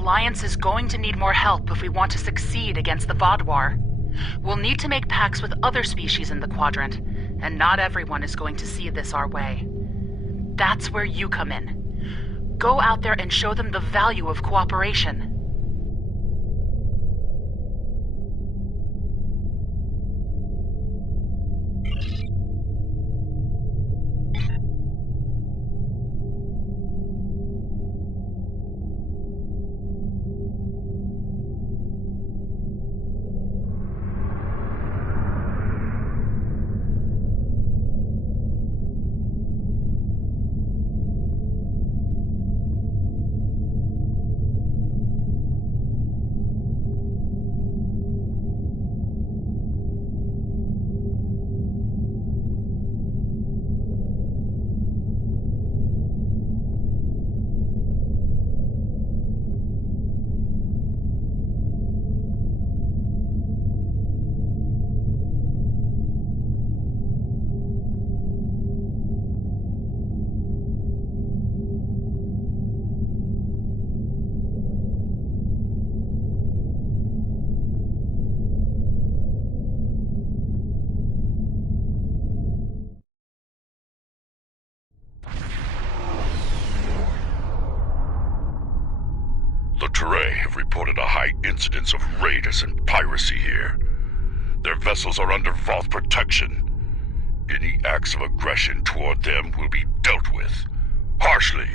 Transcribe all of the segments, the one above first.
Alliance is going to need more help if we want to succeed against the Vaadwaur. We'll need to make pacts with other species in the Quadrant, and not everyone is going to see this our way. That's where you come in. Go out there and show them the value of cooperation. Have reported a high incidence of raiders and piracy here. Their vessels are under Voth protection. Any acts of aggression toward them will be dealt with harshly.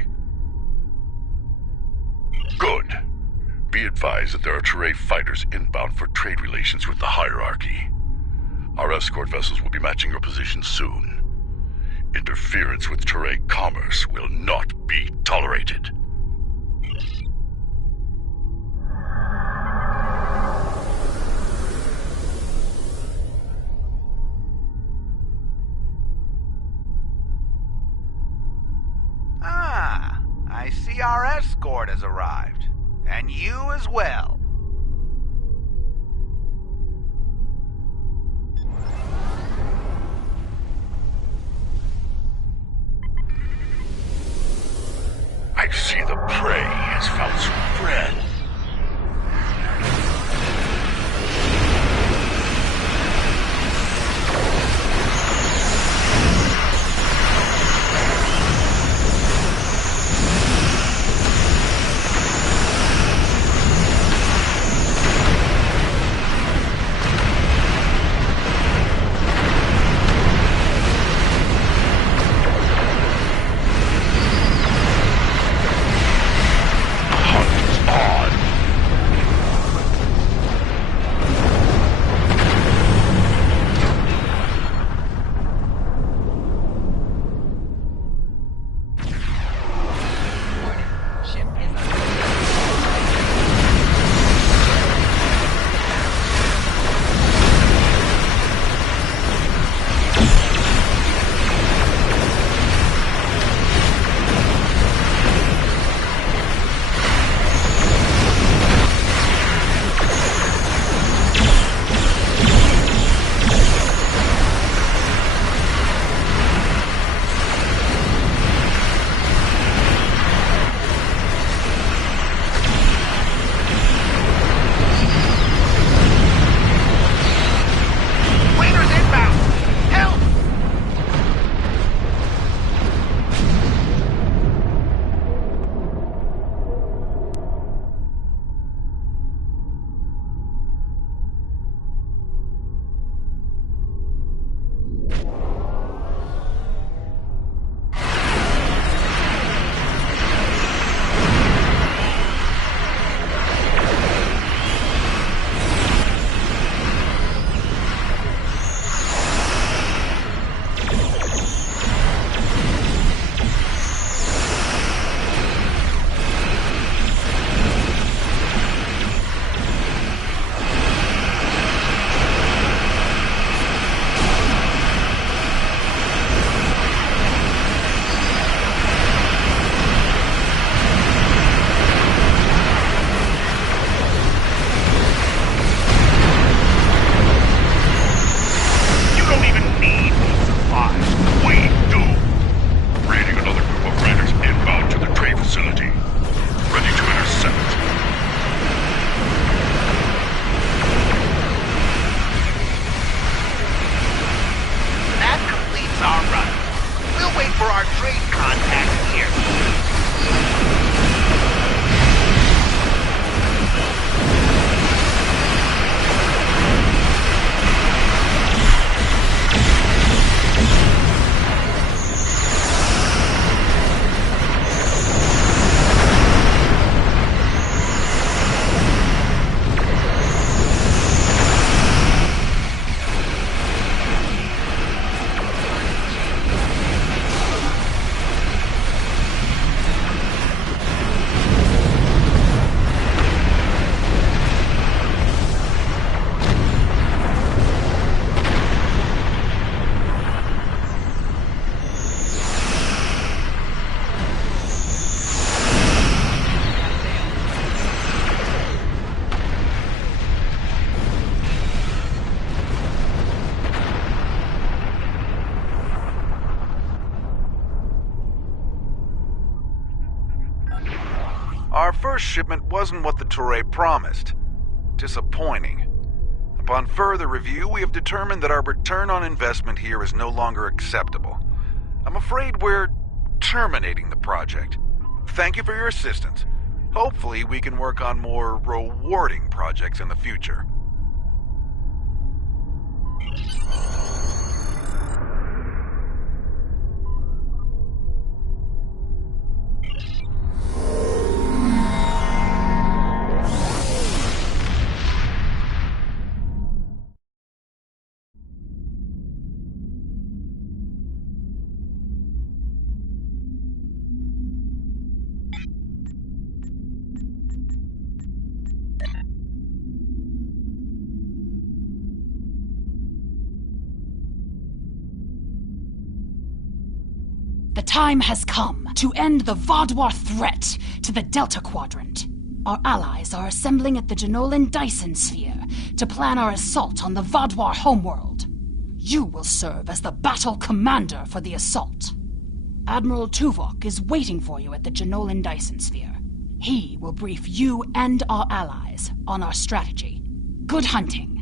Good. Be advised that there are Teray fighters inbound for trade relations with the hierarchy. Our escort vessels will be matching your position soon. Interference with Teray commerce will not be tolerated. I see our escort has arrived, and you as well. I see the prey has found some bread. Hunt on! first shipment wasn't what the Touré promised. Disappointing. Upon further review, we have determined that our return on investment here is no longer acceptable. I'm afraid we're terminating the project. Thank you for your assistance. Hopefully, we can work on more rewarding projects in the future. The time has come to end the Vaadwaur threat to the Delta Quadrant. Our allies are assembling at the Jenolan Dyson Sphere to plan our assault on the Vaadwaur homeworld. You will serve as the battle commander for the assault. Admiral Tuvok is waiting for you at the Jenolan Dyson Sphere. He will brief you and our allies on our strategy. Good hunting.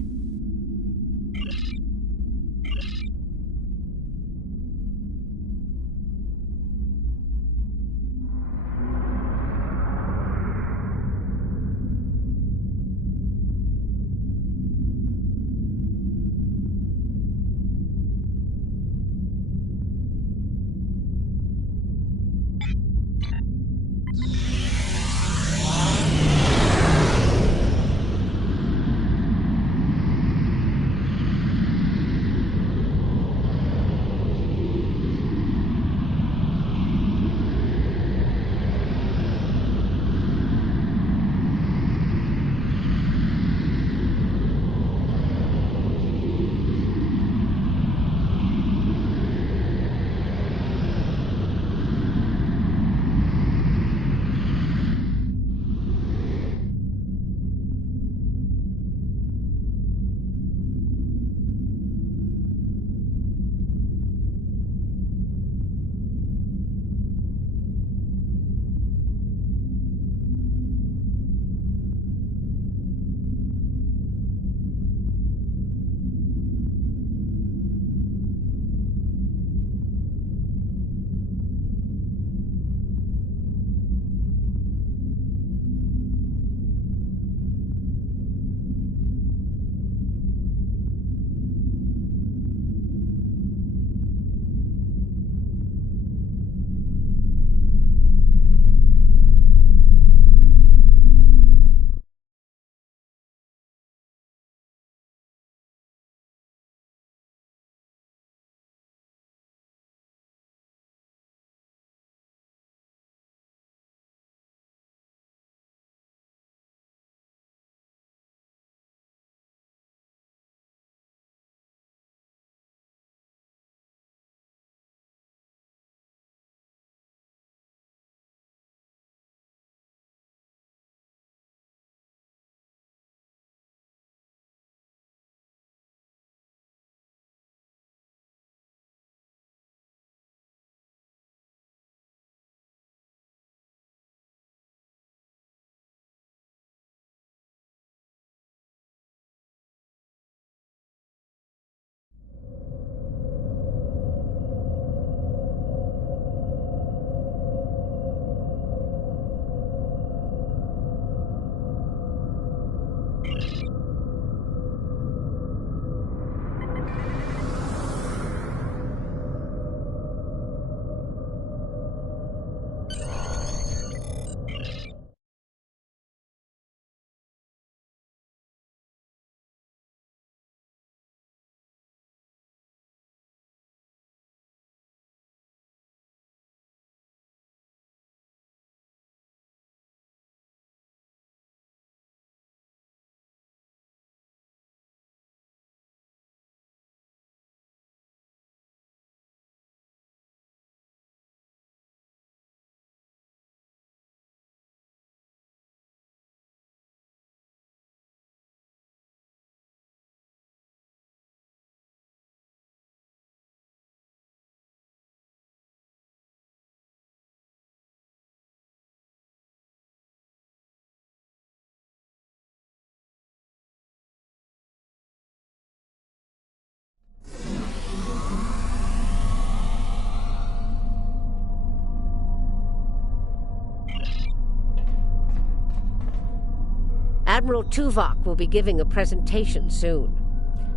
Admiral Tuvok will be giving a presentation soon.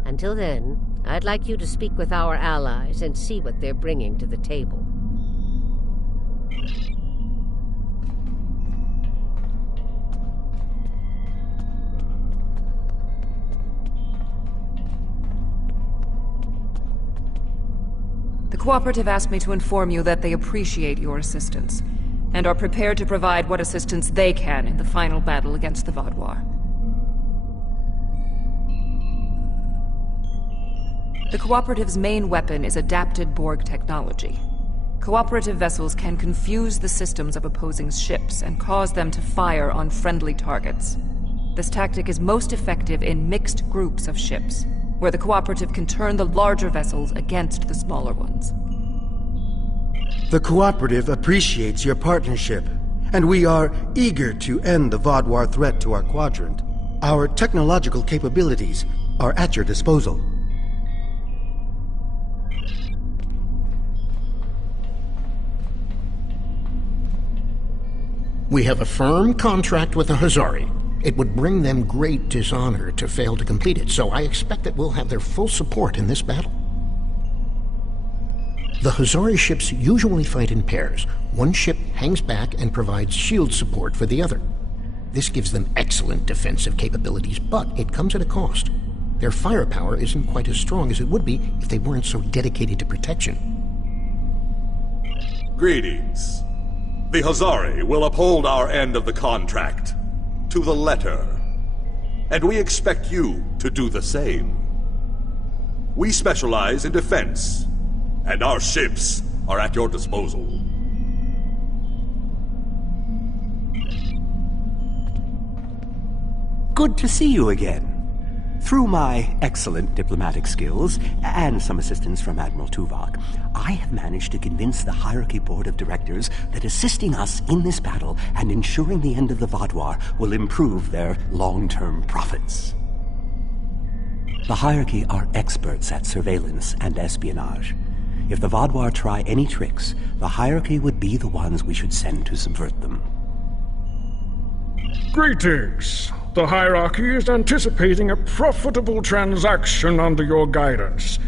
Until then, I'd like you to speak with our allies and see what they're bringing to the table. The Cooperative asked me to inform you that they appreciate your assistance, and are prepared to provide what assistance they can in the final battle against the Vaadwaur. The Cooperative's main weapon is adapted Borg technology. Cooperative vessels can confuse the systems of opposing ships and cause them to fire on friendly targets. This tactic is most effective in mixed groups of ships, where the Cooperative can turn the larger vessels against the smaller ones. The Cooperative appreciates your partnership, and we are eager to end the Vaadwaur threat to our quadrant. Our technological capabilities are at your disposal. We have a firm contract with the Hazari. It would bring them great dishonor to fail to complete it, so I expect that we'll have their full support in this battle. The Hazari ships usually fight in pairs. One ship hangs back and provides shield support for the other. This gives them excellent defensive capabilities, but it comes at a cost. Their firepower isn't quite as strong as it would be if they weren't so dedicated to protection. Greetings. The Hazari will uphold our end of the contract, to the letter. And we expect you to do the same. We specialize in defense, and our ships are at your disposal. Good to see you again. Through my excellent diplomatic skills, and some assistance from Admiral Tuvok, I have managed to convince the Hierarchy Board of Directors that assisting us in this battle and ensuring the end of the Vaadwaur will improve their long-term profits. The Hierarchy are experts at surveillance and espionage. If the Vaadwaur try any tricks, the Hierarchy would be the ones we should send to subvert them. Greetings. The Hierarchy is anticipating a profitable transaction under your guidance.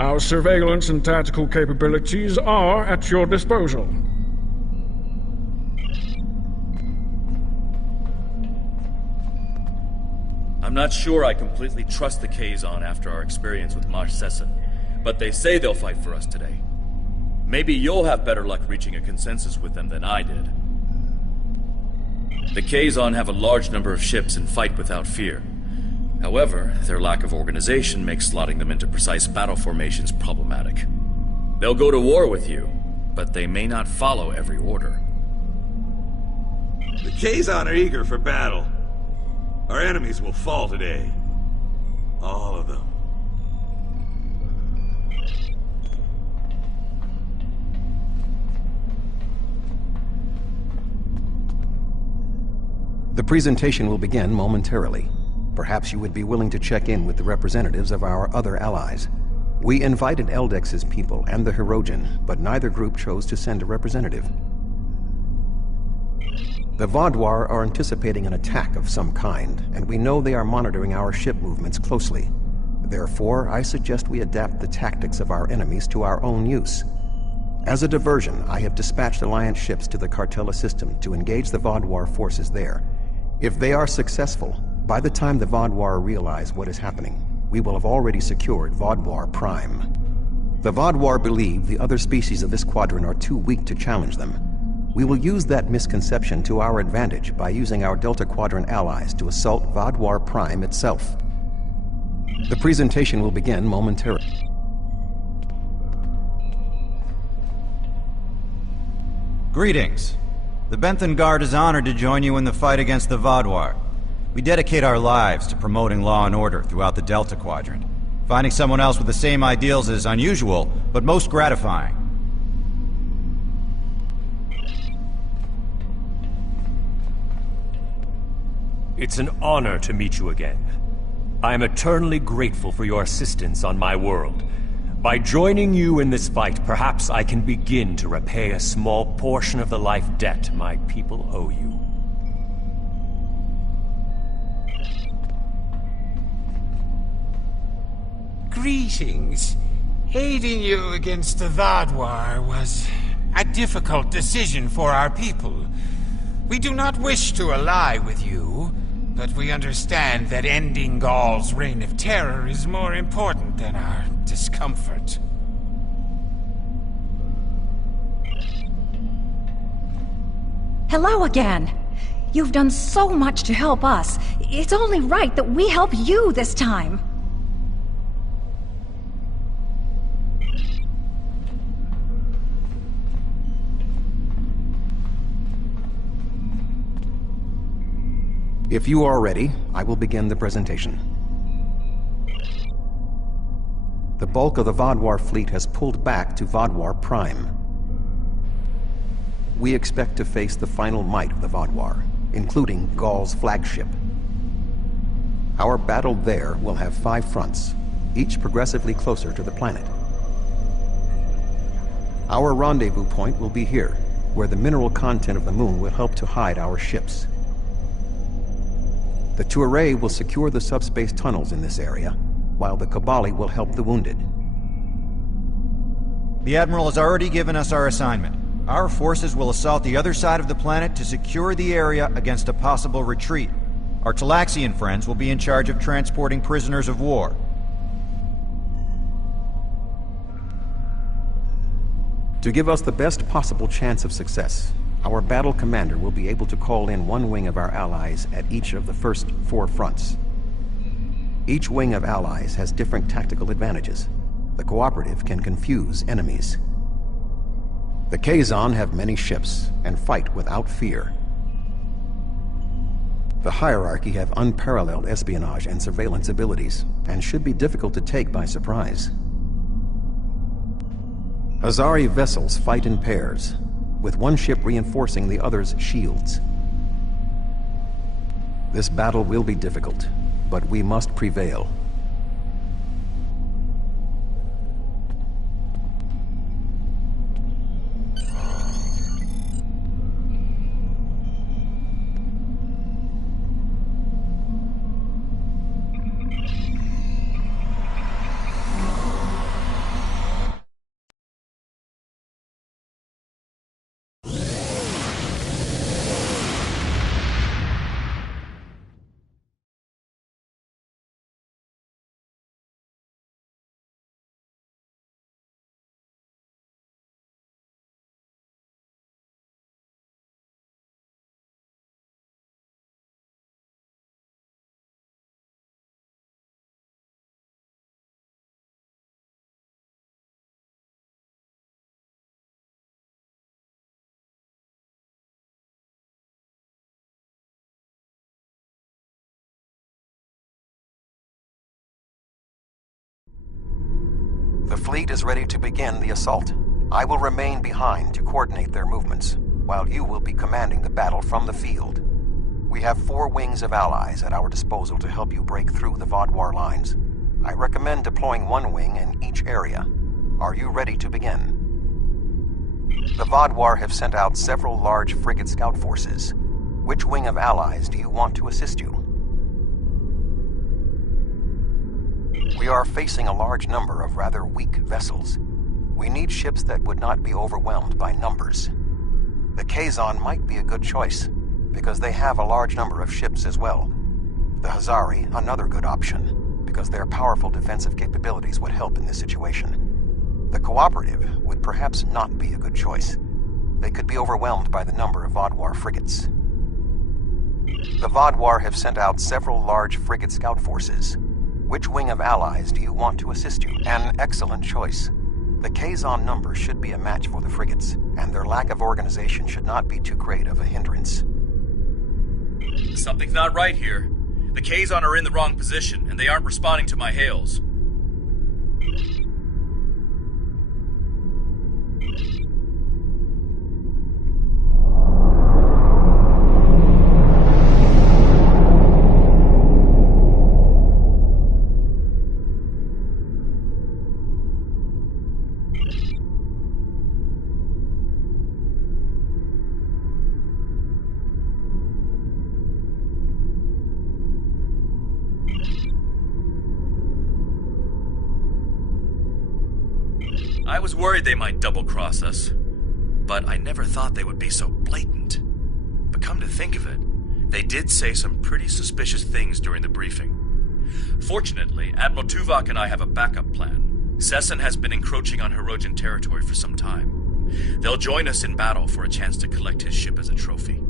Our surveillance and tactical capabilities are at your disposal. I'm not sure I completely trust the Kazon after our experience with Maj Sesson, but they say they'll fight for us today. Maybe you'll have better luck reaching a consensus with them than I did. The Kazon have a large number of ships and fight without fear. However, their lack of organization makes slotting them into precise battle formations problematic. They'll go to war with you, but they may not follow every order. The Kazon are eager for battle. Our enemies will fall today. All of them. The presentation will begin momentarily. Perhaps you would be willing to check in with the representatives of our other allies. We invited Eldex's people and the Hirogen, but neither group chose to send a representative. The Vaadwaur are anticipating an attack of some kind, and we know they are monitoring our ship movements closely. Therefore, I suggest we adapt the tactics of our enemies to our own use. As a diversion, I have dispatched Alliance ships to the Cartella system to engage the Vaadwaur forces there. If they are successful, by the time the Vaadwaur realize what is happening, we will have already secured Vaadwaur Prime. The Vaadwaur believe the other species of this quadrant are too weak to challenge them. We will use that misconception to our advantage by using our Delta Quadrant allies to assault Vaadwaur Prime itself. The presentation will begin momentarily. Greetings. The Benthan Guard is honored to join you in the fight against the Vaadwaur. We dedicate our lives to promoting law and order throughout the Delta Quadrant. Finding someone else with the same ideals is unusual, but most gratifying. It's an honor to meet you again. I am eternally grateful for your assistance on my world. By joining you in this fight, perhaps I can begin to repay a small portion of the life debt my people owe you. Greetings. Aiding you against the Vadwar was a difficult decision for our people. We do not wish to ally with you, but we understand that ending Gaul's reign of terror is more important than our discomfort. Hello again. You've done so much to help us. It's only right that we help you this time. If you are ready, I will begin the presentation. The bulk of the Vadwar fleet has pulled back to Vadwar Prime. We expect to face the final might of the Vadwar, including Gaul's flagship. Our battle there will have 5 fronts, each progressively closer to the planet. Our rendezvous point will be here, where the mineral content of the moon will help to hide our ships. The Tuareg will secure the subspace tunnels in this area, while the Kabali will help the wounded. The Admiral has already given us our assignment. Our forces will assault the other side of the planet to secure the area against a possible retreat. Our Talaxian friends will be in charge of transporting prisoners of war. To give us the best possible chance of success, our battle commander will be able to call in one wing of our allies at each of the first 4 fronts. Each wing of allies has different tactical advantages. The cooperative can confuse enemies. The Kazon have many ships and fight without fear. The hierarchy have unparalleled espionage and surveillance abilities and should be difficult to take by surprise. Hazari vessels fight in pairs, with one ship reinforcing the other's shields. This battle will be difficult, but we must prevail. The fleet is ready to begin the assault. I will remain behind to coordinate their movements, while you will be commanding the battle from the field. We have 4 wings of allies at our disposal to help you break through the Vadwar lines. I recommend deploying 1 wing in each area. Are you ready to begin? The Vadwar have sent out several large frigate scout forces. Which wing of allies do you want to assist you? We are facing a large number of rather weak vessels. We need ships that would not be overwhelmed by numbers. The Kazon might be a good choice, because they have a large number of ships as well. The Hazari, another good option, because their powerful defensive capabilities would help in this situation. The Cooperative would perhaps not be a good choice. They could be overwhelmed by the number of Vadwar frigates. The Vadwar have sent out several large frigate scout forces. Which wing of allies do you want to assist you? An excellent choice. The Kazon number should be a match for the frigates, and their lack of organization should not be too great of a hindrance. Something's not right here. The Kazon are in the wrong position, and they aren't responding to my hails. I was worried they might double-cross us, but I never thought they would be so blatant. But come to think of it, they did say some pretty suspicious things during the briefing. Fortunately, Admiral Tuvok and I have a backup plan. Sesson has been encroaching on Hirogen territory for some time. They'll join us in battle for a chance to collect his ship as a trophy.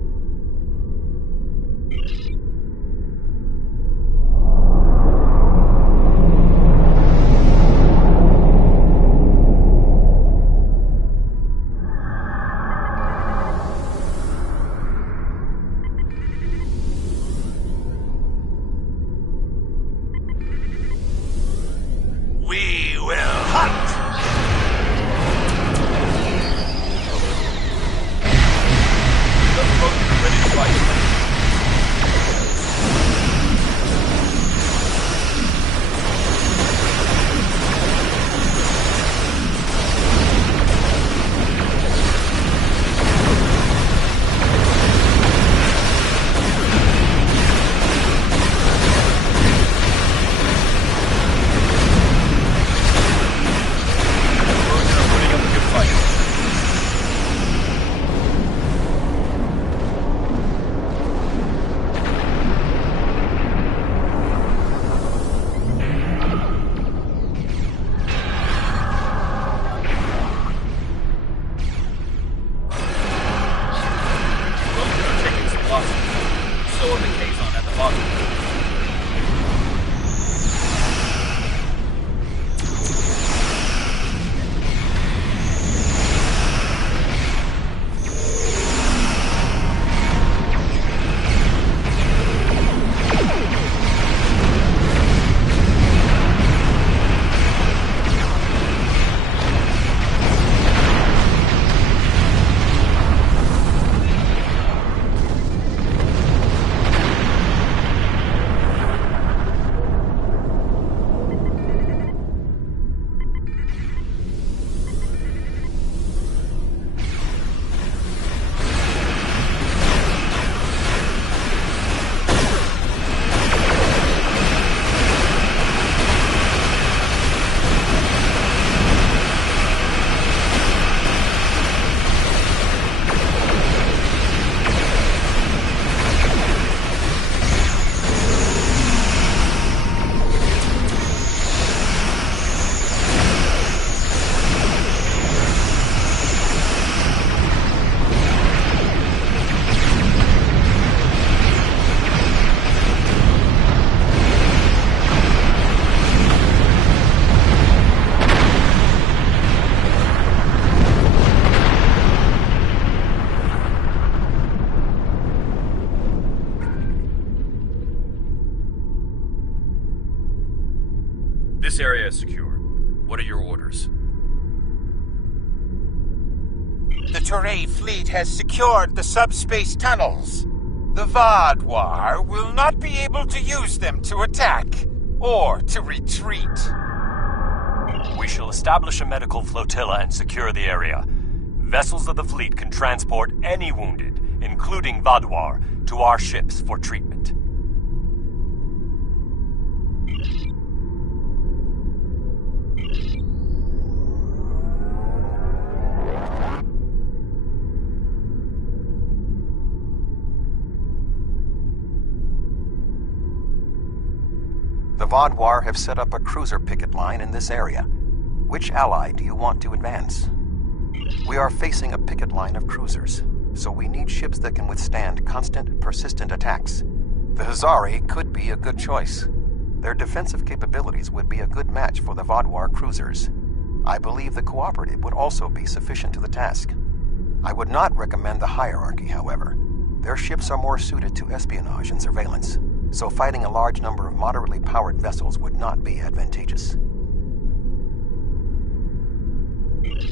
This area is secure. What are your orders? The Toray fleet has secured the subspace tunnels. The Vaadwaur will not be able to use them to attack or to retreat. We shall establish a medical flotilla and secure the area. Vessels of the fleet can transport any wounded, including Vaadwaur, to our ships for treatment. The Vaadwaur have set up a cruiser picket line in this area. Which ally do you want to advance? We are facing a picket line of cruisers, so we need ships that can withstand constant, persistent attacks. The Hazari could be a good choice. Their defensive capabilities would be a good match for the Vaadwaur cruisers. I believe the Cooperative would also be sufficient to the task. I would not recommend the Hierarchy, however. Their ships are more suited to espionage and surveillance, so fighting a large number of moderately powered vessels would not be advantageous.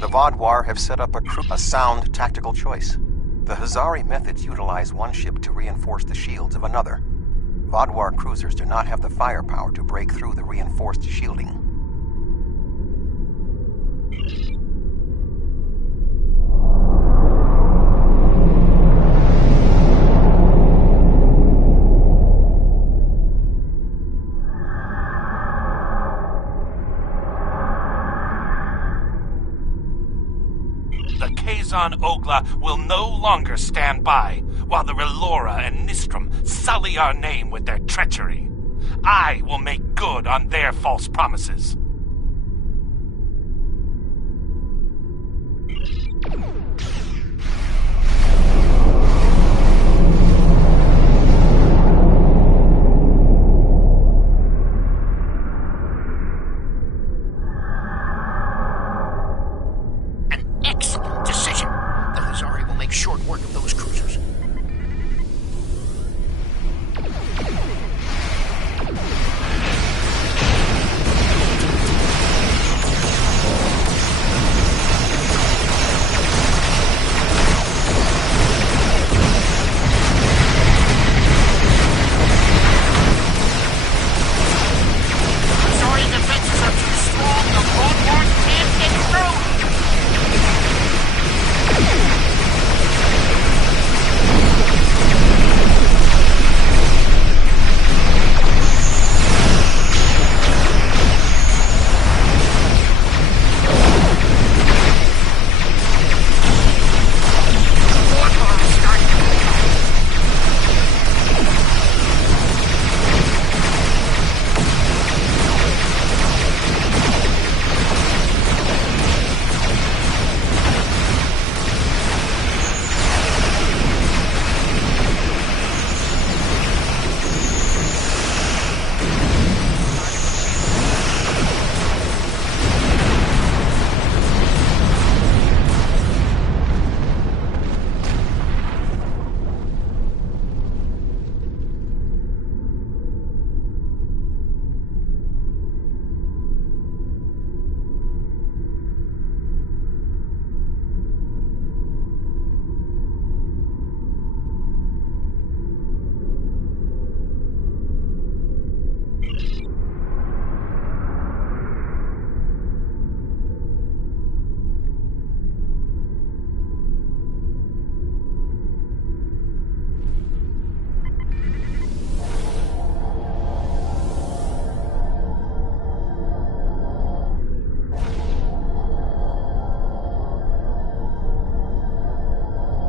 The Vaadwaur have set up a sound tactical choice. The Hazari methods utilize one ship to reinforce the shields of another. Vaadwaur cruisers do not have the firepower to break through the reinforced shielding. on Ogla will no longer stand by while the Relora and Nistrum sully our name with their treachery. I will make good on their false promises. Excellent decision. The Hazari will make short work of those cruisers. Hazari defenses are too strong. The Vaadwars can't get through.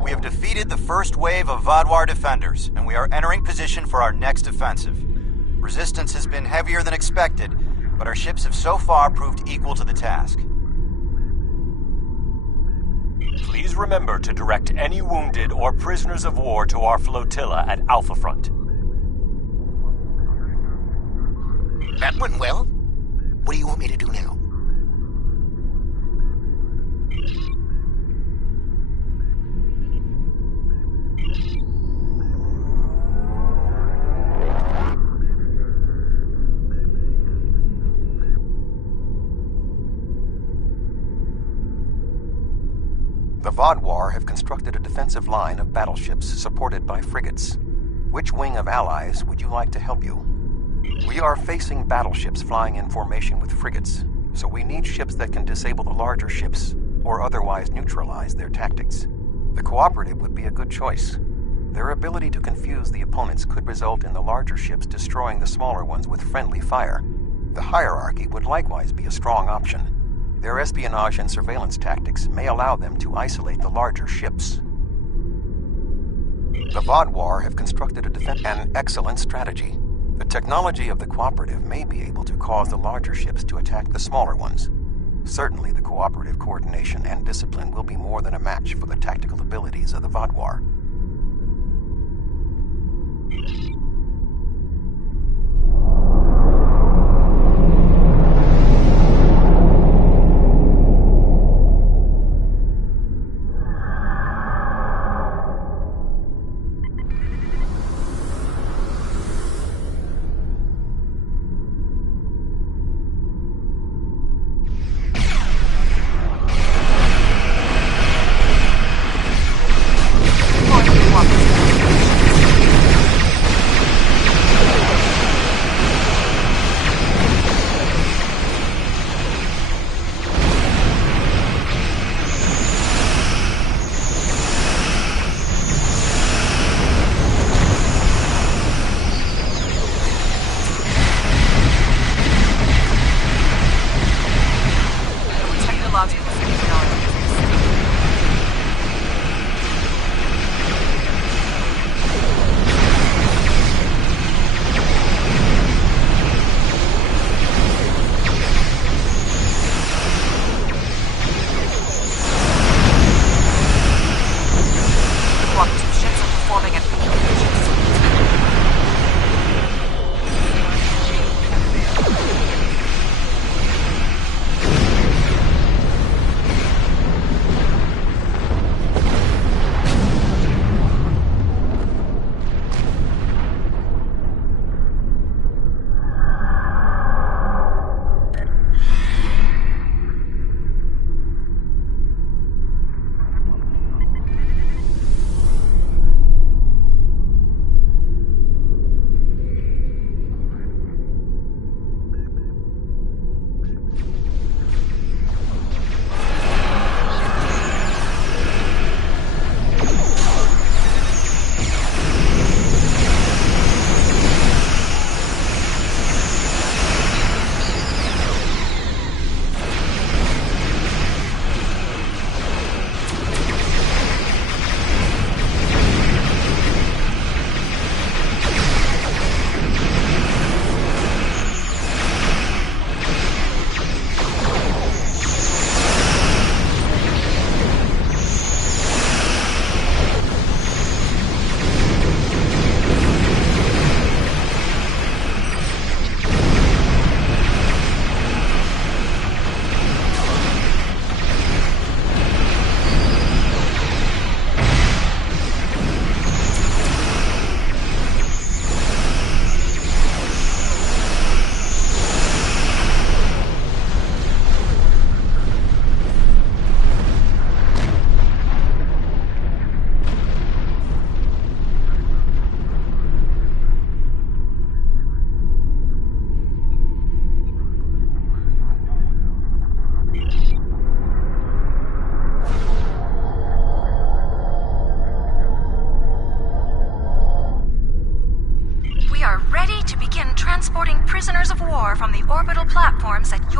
We have defeated the first wave of Vaadwar defenders, and we are entering position for our next offensive. Resistance has been heavier than expected, but our ships have so far proved equal to the task. Please remember to direct any wounded or prisoners of war to our flotilla at Alpha Front. That went well. What do you want me to do now? The Vaadwar have constructed a defensive line of battleships supported by frigates. Which wing of allies would you like to help you? We are facing battleships flying in formation with frigates, so we need ships that can disable the larger ships, or otherwise neutralize their tactics. The Cooperative would be a good choice. Their ability to confuse the opponents could result in the larger ships destroying the smaller ones with friendly fire. The Hierarchy would likewise be a strong option. Their espionage and surveillance tactics may allow them to isolate the larger ships. The Vaadwar have constructed an excellent strategy. The technology of the Cooperative may be able to cause the larger ships to attack the smaller ones. Certainly the Cooperative coordination and discipline will be more than a match for the tactical abilities of the Vaadwar.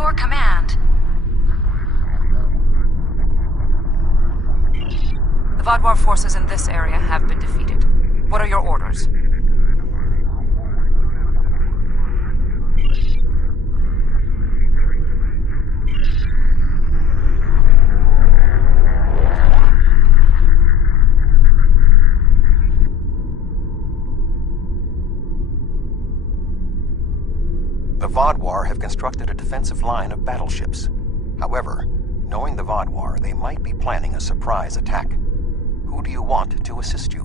your command. The Vaadwaur forces in this area have been defeated. What are your orders? The Vaadwaur have constructed a defensive line of battleships. However, knowing the Vaadwaur, they might be planning a surprise attack. Who do you want to assist you?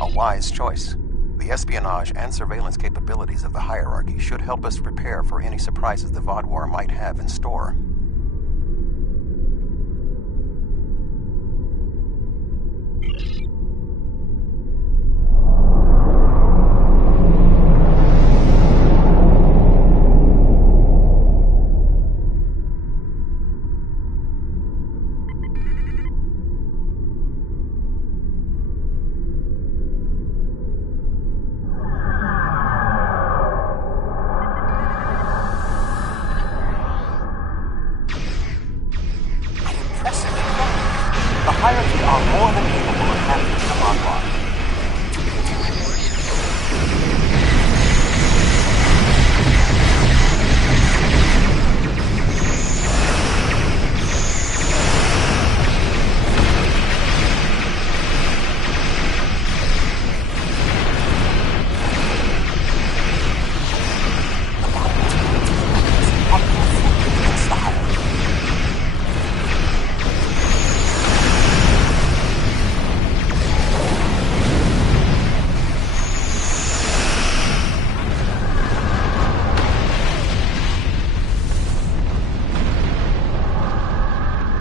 A wise choice. The espionage and surveillance capabilities of the hierarchy should help us prepare for any surprises the Vaadwaur might have in store.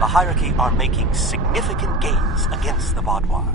The hierarchy are making significant gains against the Vaadwaur.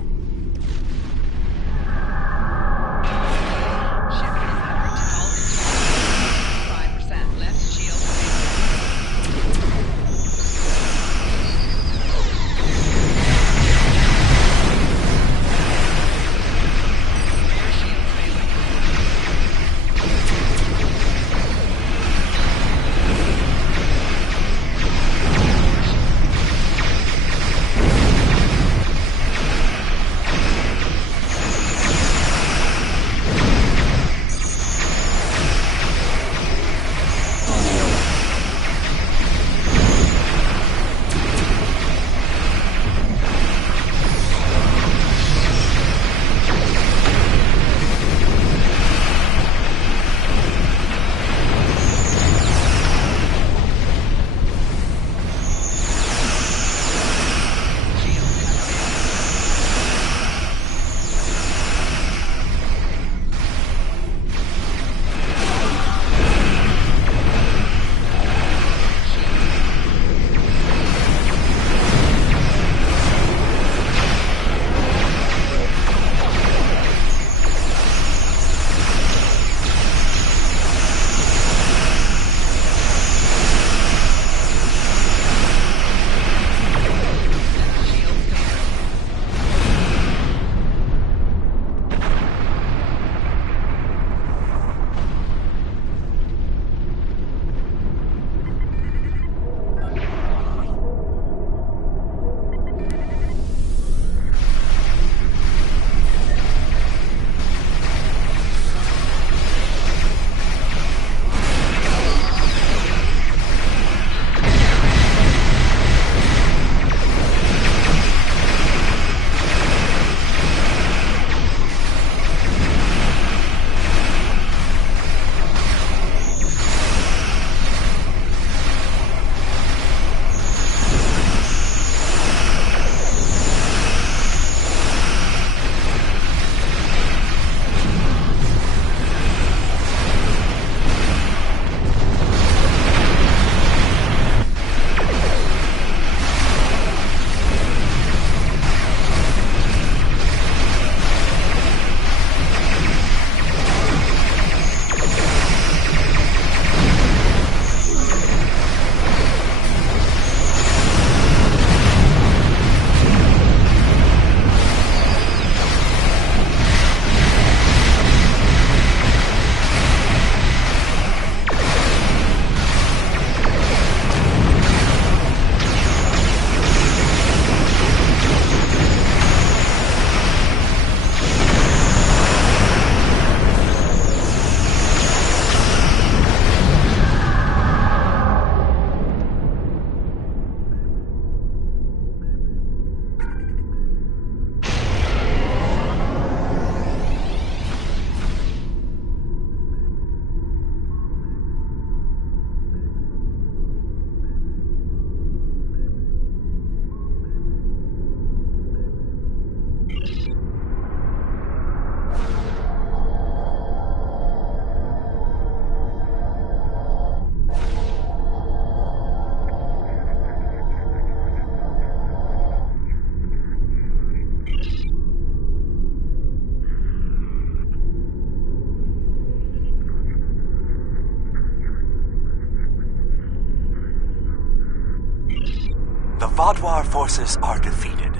The Vaadwaur forces are defeated,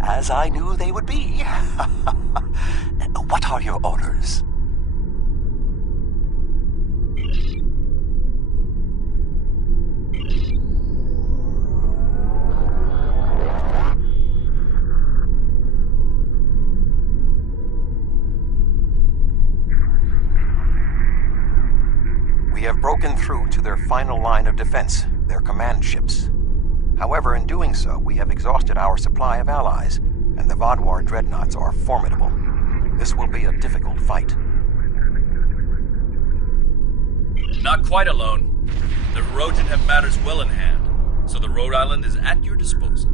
as I knew they would be. What are your orders? We have broken through to their final line of defense, their command ships. However, in doing so, we have exhausted our supply of allies, and the Vaadwaur dreadnoughts are formidable. This will be a difficult fight. Not quite alone. The Hirogen have matters well in hand, so the Rhode Island is at your disposal.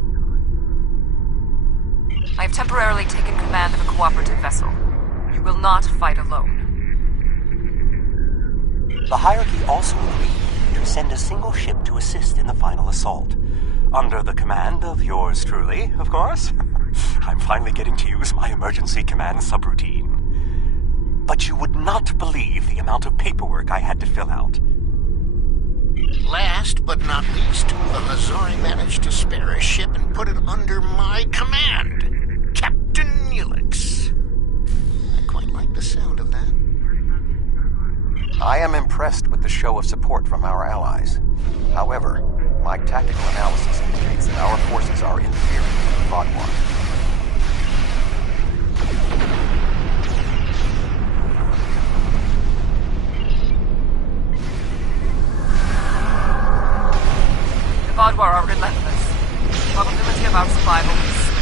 I have temporarily taken command of a cooperative vessel. You will not fight alone. The hierarchy also agreed to send a single ship to assist in the final assault. Under the command of yours truly, of course. I'm finally getting to use my emergency command subroutine. But you would not believe the amount of paperwork I had to fill out. Last but not least, the Hazari managed to spare a ship and put it under my command. Captain Neelix. I quite like the sound of that. I am impressed with the show of support from our allies. However, my tactical analysis indicates that our forces are inferior to the Vaadwaur. The Vaadwaur are relentless. The probability of our survival is slim.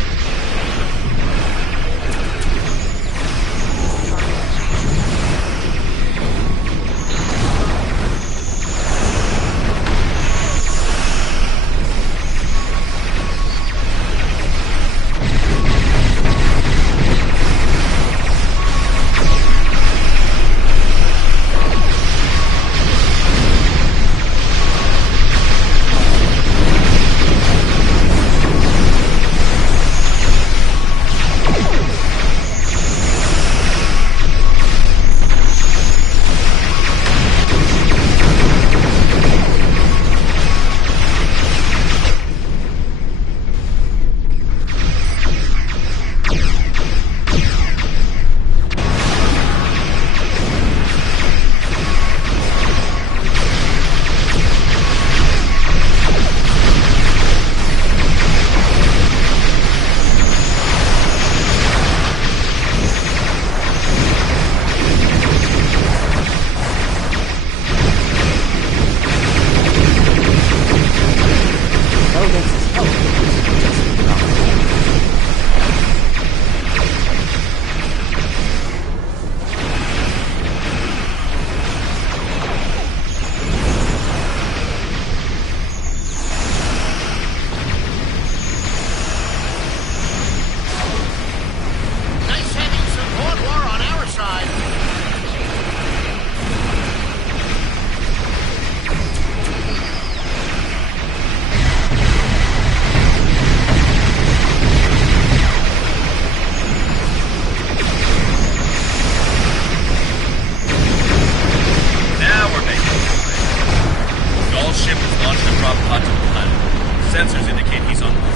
Sensors indicate he's on board.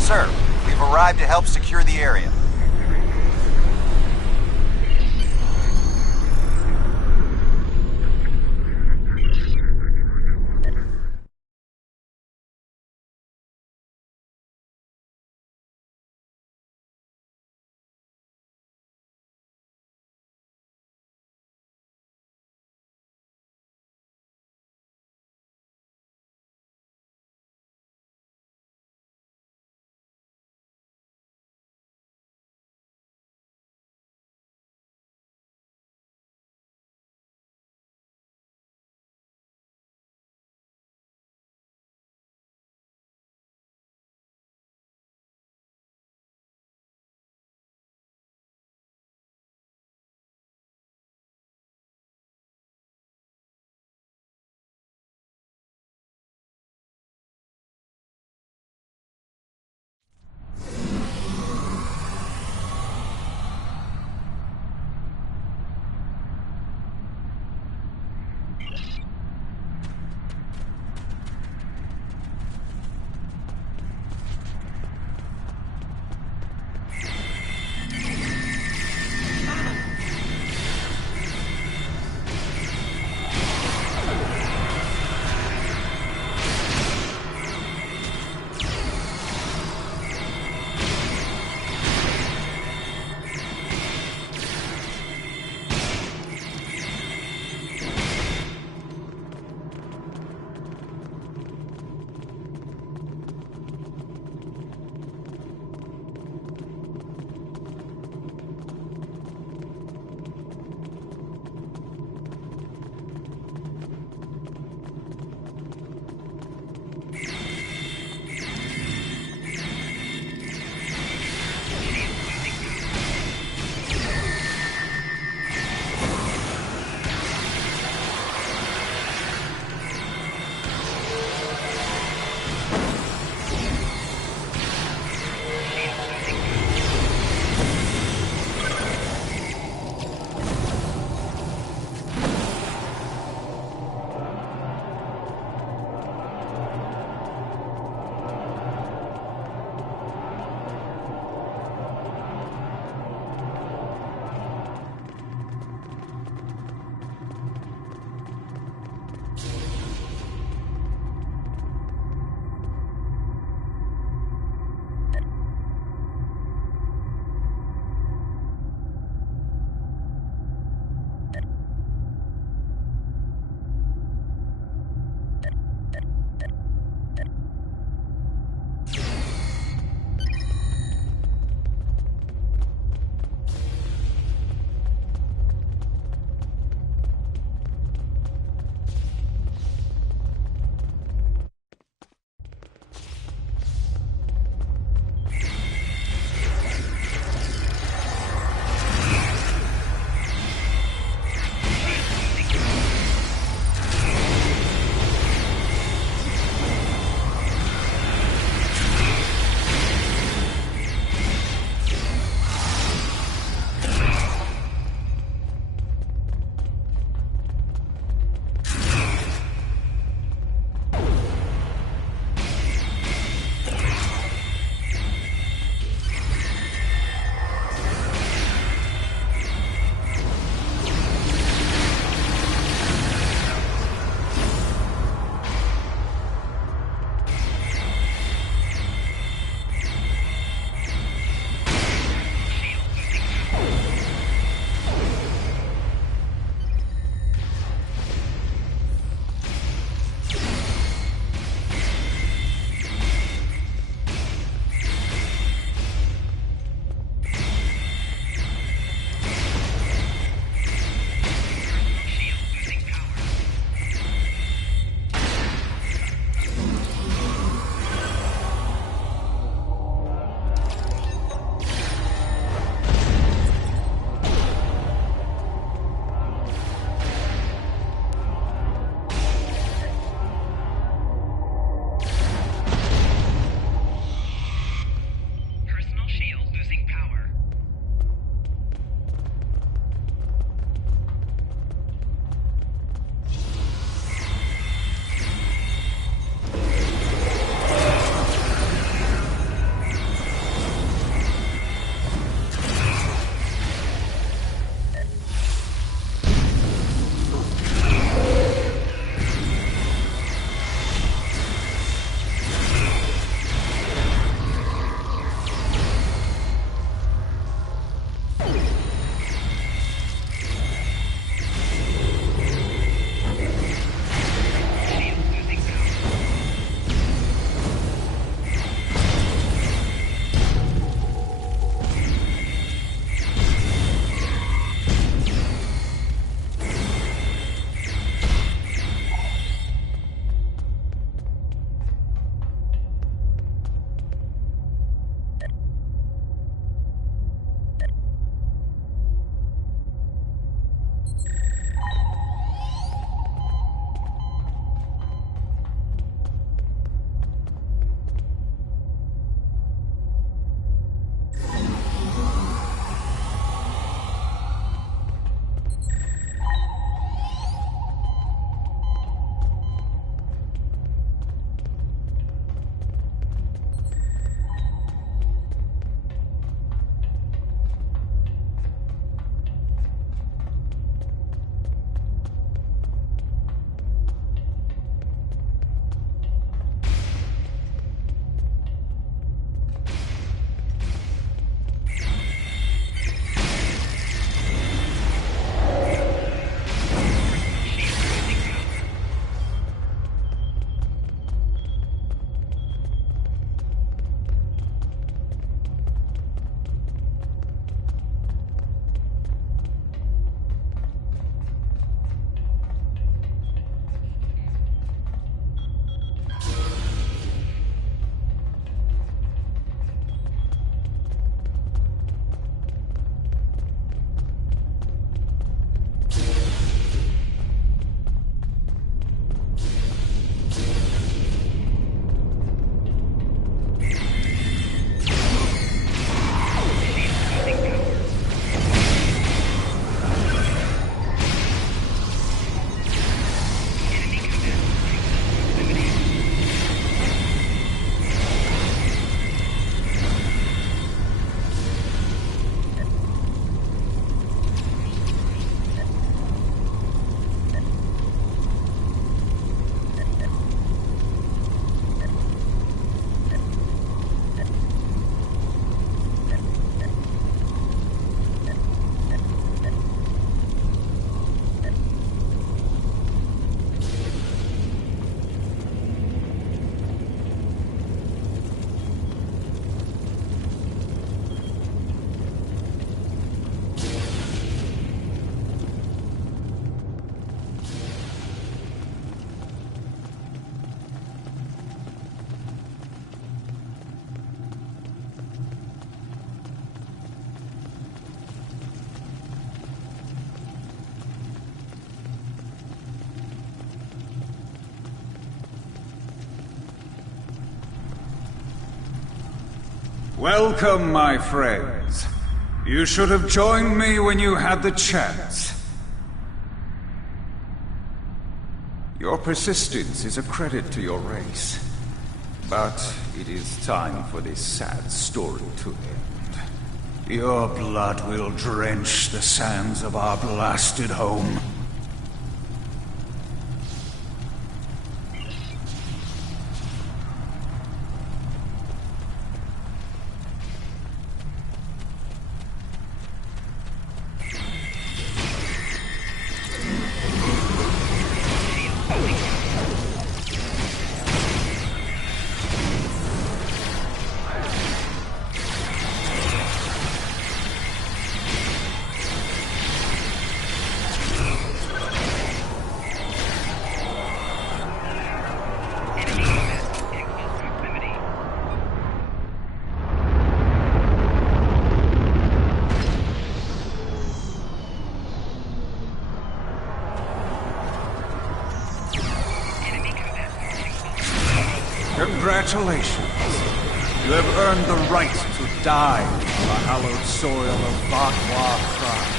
Sir, we've arrived to help secure the area. Welcome, my friends. You should have joined me when you had the chance. Your persistence is a credit to your race. But it is time for this sad story to end. Your blood will drench the sands of our blasted home. Congratulations. You have earned the right to die on the hallowed soil of Vatwa Prime.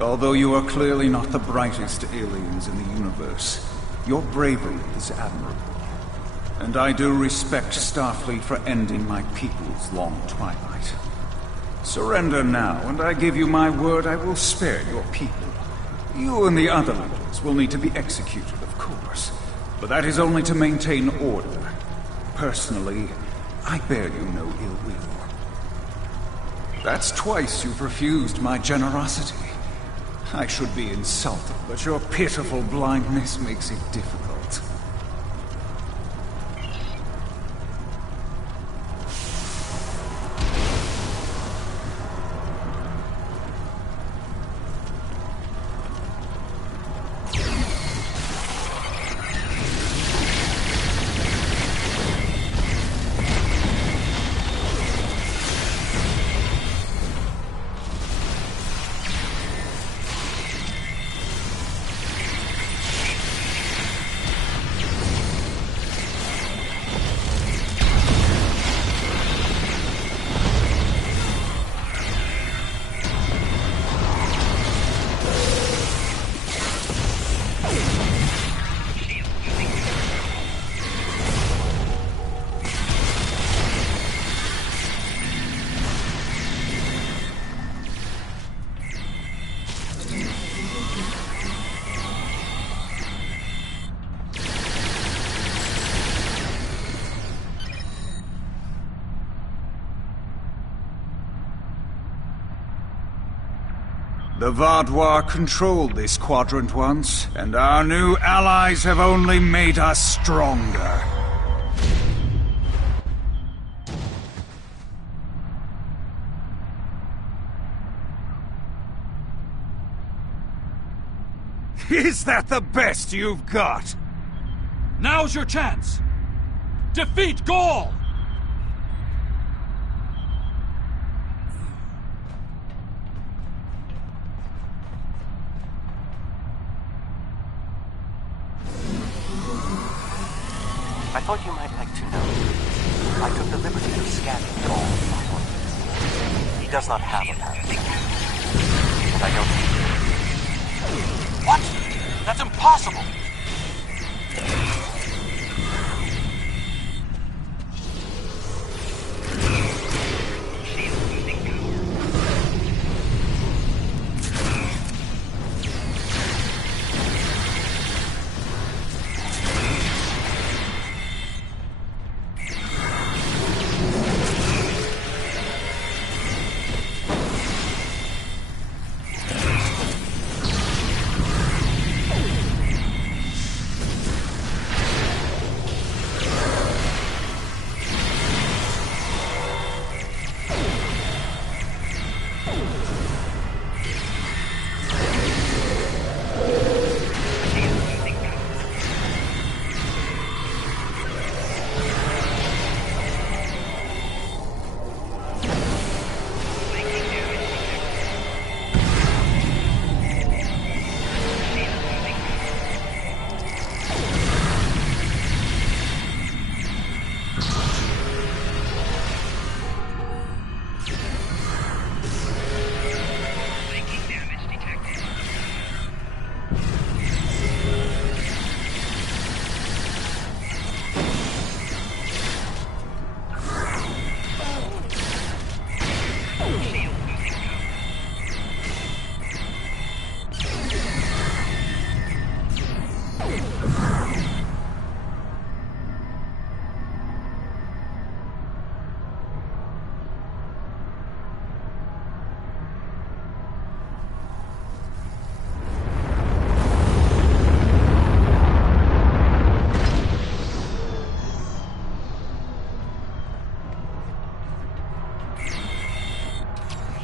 Although you are clearly not the brightest aliens in the universe, your bravery is admirable. And I do respect Starfleet for ending my people's long twilight. Surrender now, and I give you my word I will spare your people. You and the other leaders will need to be executed, of course, but that is only to maintain order. Personally, I bear you no ill will. That's twice you've refused my generosity. I should be insulted, but your pitiful blindness makes it difficult. The Vatwa controlled this quadrant once, and our new allies have only made us stronger. Is that the best you've got? Now's your chance! Defeat Gaul! I thought you might like to know. I took the liberty of scanning Gaul properly. He does not have a parasite. And I don't need it. What? That's impossible!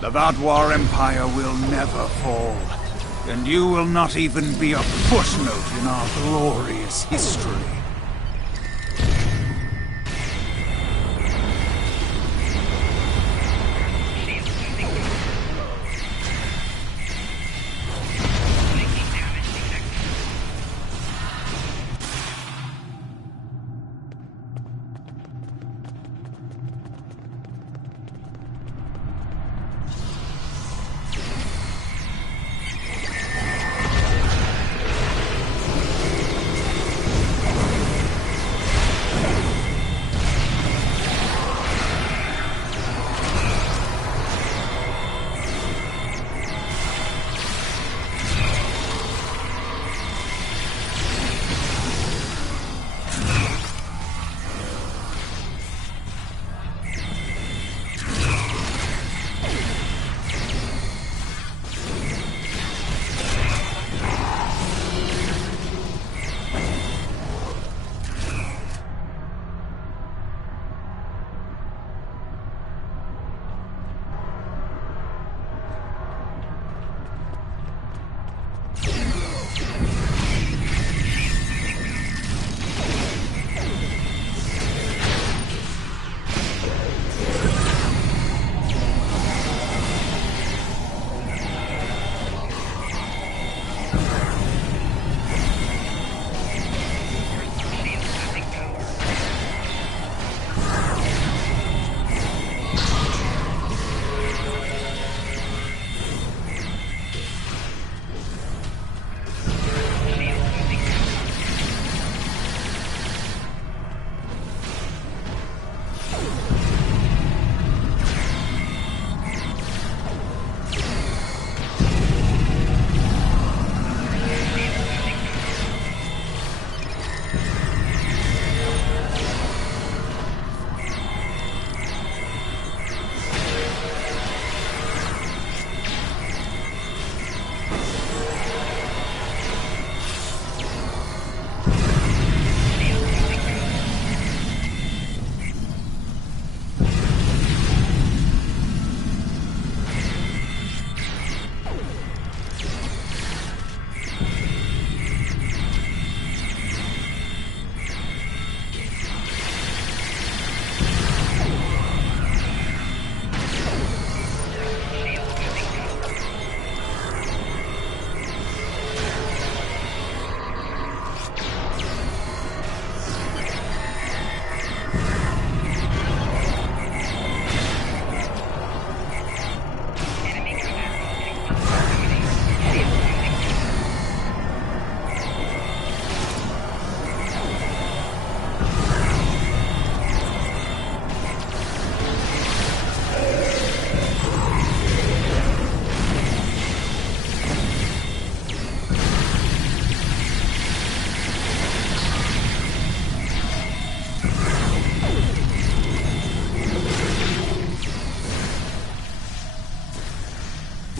The Vadwar Empire will never fall, and you will not even be a footnote in our glorious history.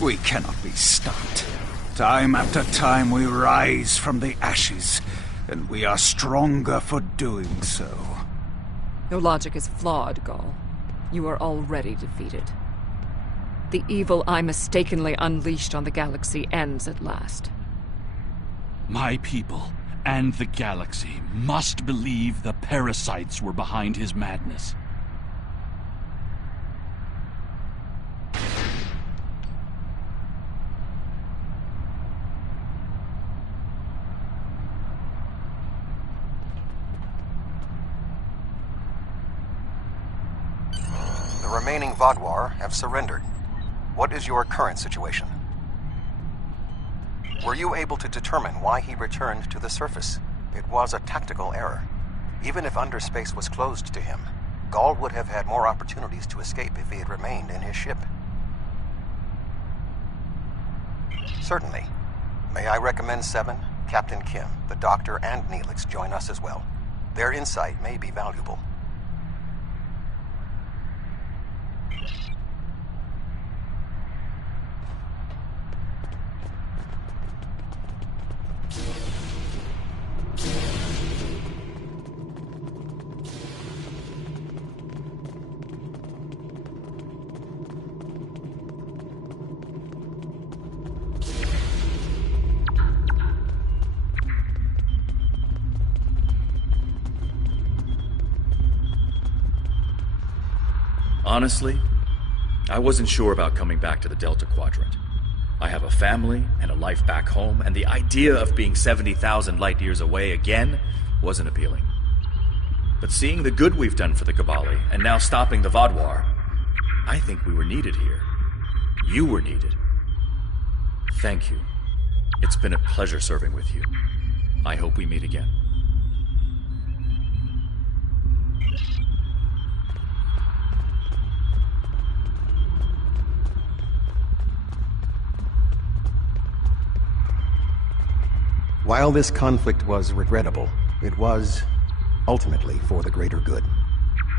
We cannot be stopped. Time after time we rise from the ashes, and we are stronger for doing so. Your logic is flawed, Gaul. You are already defeated. The evil I mistakenly unleashed on the galaxy ends at last. My people and the galaxy must believe the parasites were behind his madness. The remaining Vadwar have surrendered. What is your current situation? Were you able to determine why he returned to the surface? It was a tactical error. Even if underspace was closed to him, Gaul would have had more opportunities to escape if he had remained in his ship. Certainly. May I recommend Seven, Captain Kim, the Doctor, and Neelix join us as well. Their insight may be valuable. Honestly, I wasn't sure about coming back to the Delta Quadrant. I have a family and a life back home, and the idea of being 70,000 light years away again wasn't appealing. But seeing the good we've done for the Cabali, and now stopping the Vaadwaur, I think we were needed here. You were needed. Thank you. It's been a pleasure serving with you. I hope we meet again. While this conflict was regrettable, it was ultimately for the greater good.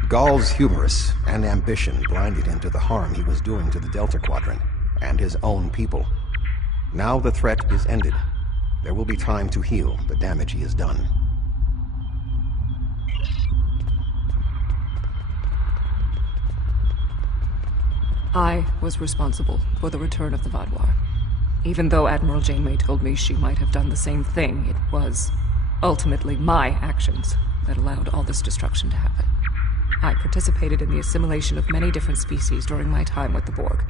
Ghaul's hubris and ambition blinded him to the harm he was doing to the Delta Quadrant and his own people. Now the threat is ended. There will be time to heal the damage he has done. I was responsible for the return of the Vaadwaur. Even though Admiral Janeway told me she might have done the same thing, it was ultimately my actions that allowed all this destruction to happen. I participated in the assimilation of many different species during my time with the Borg.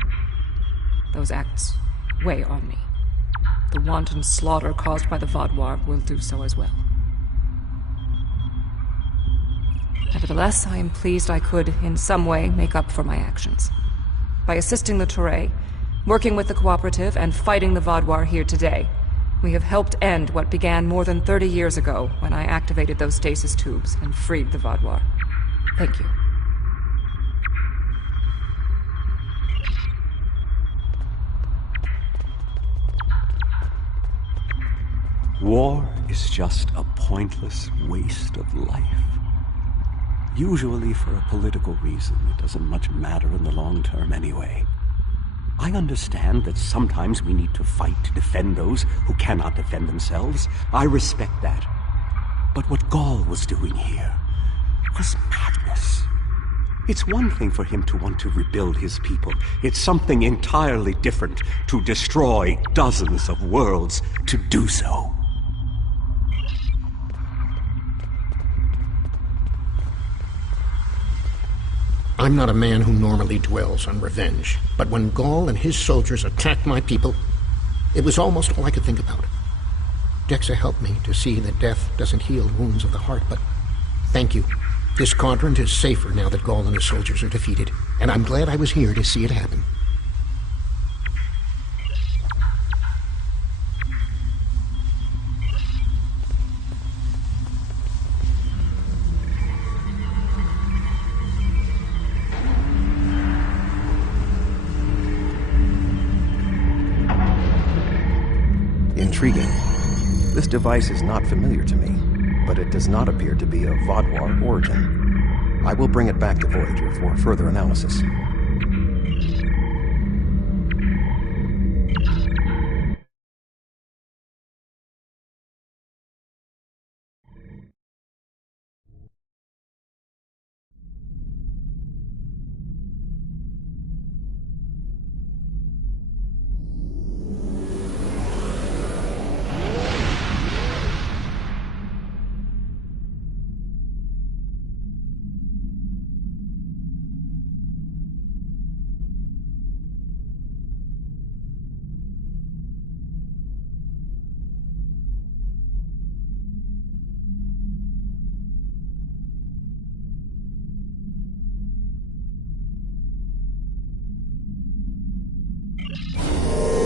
Those acts weigh on me. The wanton slaughter caused by the Vaadwaur will do so as well. Nevertheless, I am pleased I could, in some way, make up for my actions. By assisting the Toray, working with the Cooperative, and fighting the Vaadwaur here today, we have helped end what began more than 30 years ago when I activated those stasis tubes and freed the Vaadwaur. Thank you. War is just a pointless waste of life. Usually for a political reason. It doesn't much matter in the long term anyway. I understand that sometimes we need to fight to defend those who cannot defend themselves. I respect that. But what Ghaul was doing here was madness. It's one thing for him to want to rebuild his people. It's something entirely different to destroy dozens of worlds to do so. I'm not a man who normally dwells on revenge, but when Ghaul and his soldiers attacked my people, it was almost all I could think about. Dexa helped me to see that death doesn't heal wounds of the heart, but thank you. This quadrant is safer now that Ghaul and his soldiers are defeated, and I'm glad I was here to see it happen. Intriguing. This device is not familiar to me, but it does not appear to be of Vaadwaur origin. I will bring it back to Voyager for further analysis.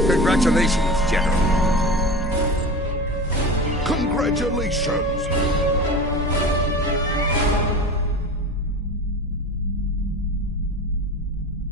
Congratulations, General. Congratulations!